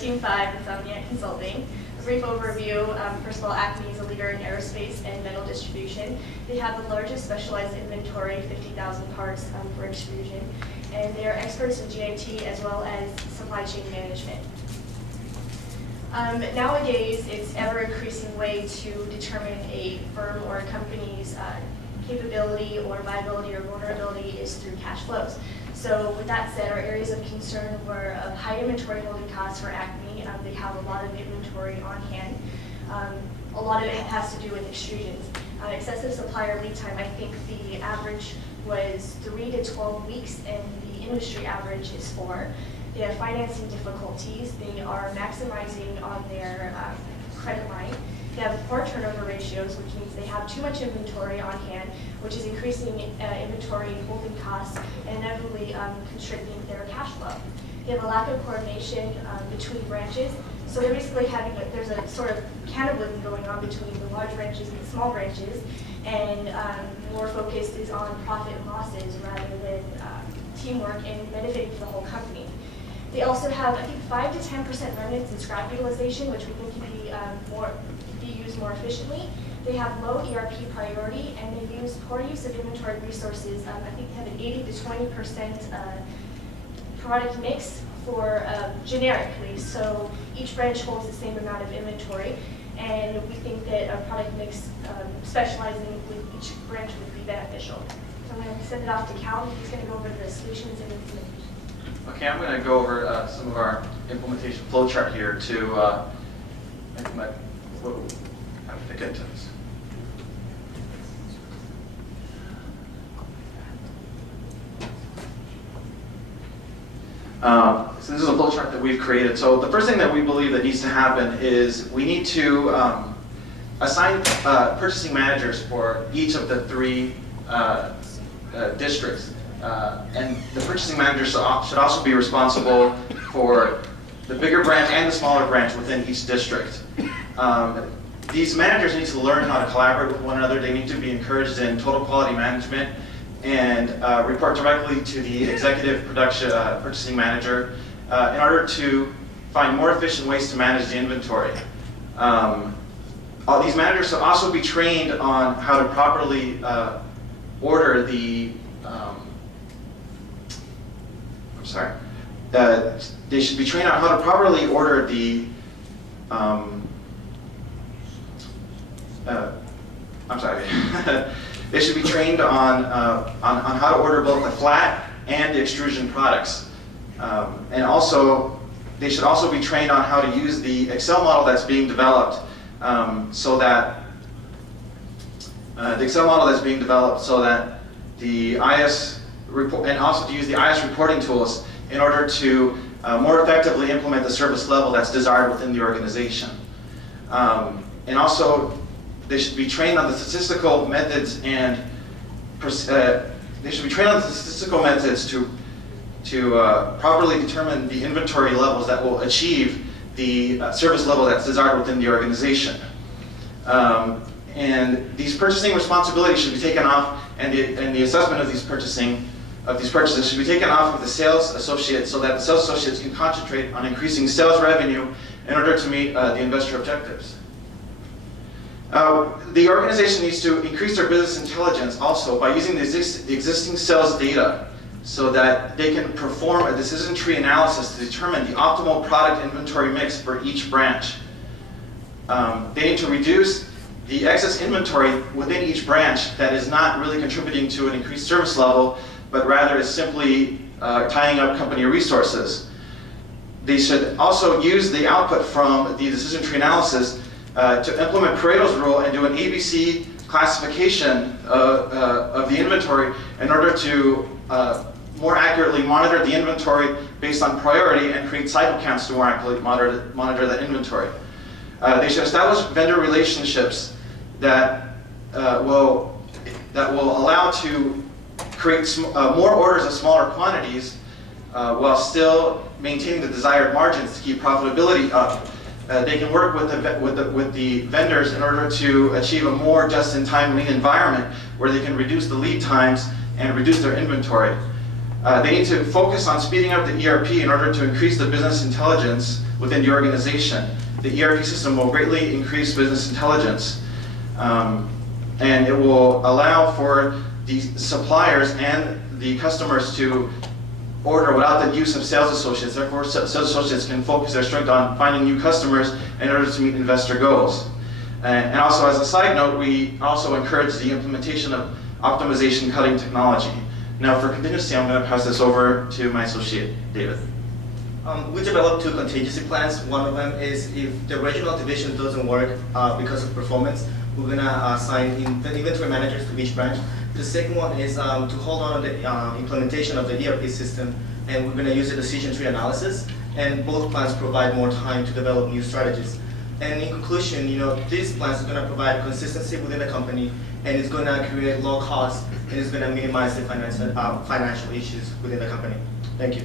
Team 5, Insomniac Consulting. A brief overview. First of all, Acme is a leader in aerospace and metal distribution. They have the largest specialized inventory, 50,000 parts for extrusion. And they are experts in GIT as well as supply chain management. Nowadays, it's ever-increasing way to determine a firm or a company's capability or viability or vulnerability is through cash flows. So with that said, our areas of concern were of high inventory holding costs for Acme. They have a lot of inventory on hand. A lot of it has to do with extrusions. Excessive supplier lead time, I think the average was 3 to 12 weeks and the industry average is 4. They have financing difficulties. They are maximizing on their credit line. They have poor turnover ratios, which means they have too much inventory on hand, which is increasing inventory holding costs and inevitably constricting their cash flow. They have a lack of coordination between branches. So they're basically having, there's a sort of cannibalism going on between the large branches and the small branches, and more focused is on profit and losses rather than teamwork and benefiting for the whole company. They also have, I think, 5 to 10% remnants in scrap utilization, which we think can be used more efficiently. They have low ERP priority, and they use poor use of inventory resources. I think they have an 80 to 20% product mix for generically. So each branch holds the same amount of inventory, and we think that a product mix specializing with each branch would be beneficial. So I'm going to send it off to Cal. He's going to go over the solutions and implementation. Okay, I'm going to go over some of our implementation flowchart here to make my, how to get to this. So this is a flowchart that we've created. So the first thing that we believe that needs to happen is we need to assign purchasing managers for each of the 3 districts. And the purchasing manager should also be responsible for the bigger branch and the smaller branch within each district. These managers need to learn how to collaborate with one another. They need to be encouraged in total quality management and report directly to the executive purchasing manager in order to find more efficient ways to manage the inventory. These managers should also be trained on how to properly order the they should be trained on how to properly order the they should be trained on how to order both the flat and the extrusion products. And also, they should also be trained on how to use the Excel model that's being developed so that the IS report, and also to use the IS reporting tools in order to more effectively implement the service level that's desired within the organization. And also, they should be trained on the statistical methods and to properly determine the inventory levels that will achieve the service level that's desired within the organization. And these purchasing responsibilities should be taken off, and the assessment of these purchases should be taken off of the sales associates so that the sales associates can concentrate on increasing sales revenue in order to meet the investor objectives. The organization needs to increase their business intelligence also by using the existing sales data so that they can perform a decision tree analysis to determine the optimal product inventory mix for each branch. They need to reduce the excess inventory within each branch that is not really contributing to an increased service level, but rather is simply tying up company resources. They should also use the output from the decision tree analysis to implement Pareto's rule and do an ABC classification of the inventory in order to more accurately monitor the inventory based on priority and create cycle counts to more accurately monitor that inventory. They should establish vendor relationships that will allow to create more orders of smaller quantities while still maintaining the desired margins to keep profitability up. They can work with the vendors in order to achieve a more just-in-time lean environment where they can reduce the lead times and reduce their inventory. They need to focus on speeding up the ERP in order to increase the business intelligence within the organization. The ERP system will greatly increase business intelligence, and it will allow for the suppliers and the customers to order without the use of sales associates. Therefore, sales associates can focus their strength on finding new customers in order to meet investor goals. And also, as a side note, we also encourage the implementation of optimization cutting technology. Now, for contingency, I'm going to pass this over to my associate, David. We developed 2 contingency plans. One of them is if the regional division doesn't work because of performance, we're going to assign the inventory managers to each branch. The second one is to hold on to the implementation of the ERP system, and we're going to use a decision tree analysis. And both plans provide more time to develop new strategies. And in conclusion, these plans are going to provide consistency within the company, and it's going to create low costs, and it's going to minimize the financial issues within the company. Thank you.